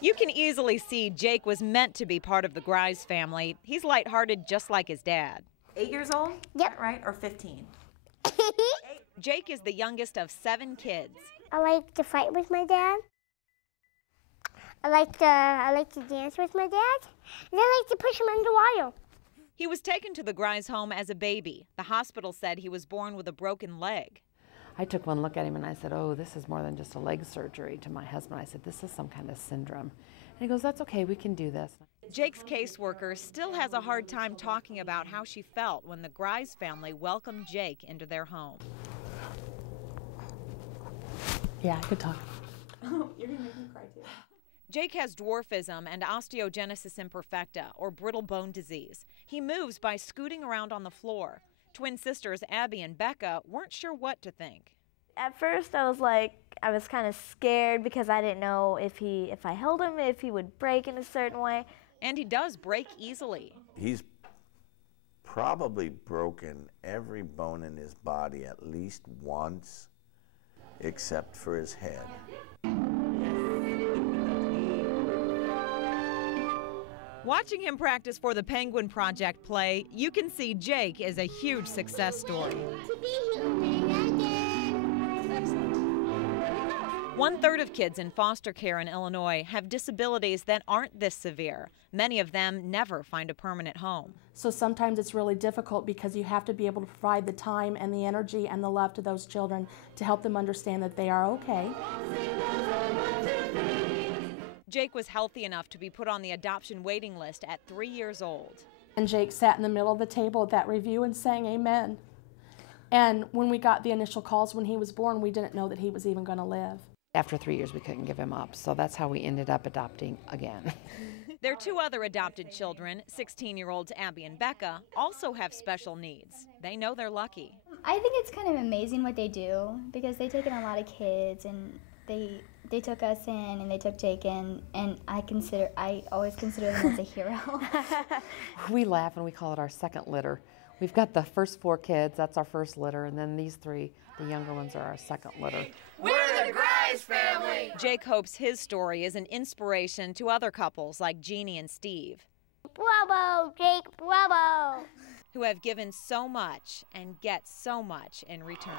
You can easily see Jake was meant to be part of the Grys family. He's lighthearted just like his dad. 8 years old? Yep. Right? Or 15? Jake is the youngest of 7 kids. I like to fight with my dad. I like to dance with my dad. And I like to push him underwater. He was taken to the Grys home as a baby. The hospital said he was born with a broken leg. I took one look at him and I said, oh, this is more than just a leg surgery. To my husband, I said, this is some kind of syndrome. And he goes, that's okay, we can do this. Jake's caseworker still has a hard time talking about how she felt when the Grys family welcomed Jake into their home. Yeah, I could talk. You're going to make me cry too. Jake has dwarfism and osteogenesis imperfecta, or brittle bone disease. He moves by scooting around on the floor. Twin sisters Abby and Becca weren't sure what to think. At first I was kind of scared because I didn't know if I held him, if he would break in a certain way. And he does break easily. He's probably broken every bone in his body at least once, except for his head. Watching him practice for the Penguin Project play, you can see Jake is a huge success story. To be human again. Excellent. 1/3 of kids in foster care in Illinois have disabilities that aren't this severe. Many of them never find a permanent home. So sometimes it's really difficult because you have to be able to provide the time and the energy and the love to those children to help them understand that they are okay. Jake was healthy enough to be put on the adoption waiting list at 3 years old. And Jake sat in the middle of the table at that review and sang amen. And when we got the initial calls when he was born, we didn't know that he was even going to live. After 3 years, we couldn't give him up, so that's how we ended up adopting again. Their 2 other adopted children, 16-year-olds Abby and Becca, also have special needs. They know they're lucky. I think it's kind of amazing what they do because they take in a lot of kids, and they took us in and they took Jake in, and I always consider them as a hero. We laugh and we call it our second litter. We've got the first 4 kids, that's our first litter, and then these 3, the younger ones, are our second litter. We're the Grys family! Jake hopes his story is an inspiration to other couples like Jeannie and Steve. Bravo, Jake, bravo! Who have given so much and get so much in return.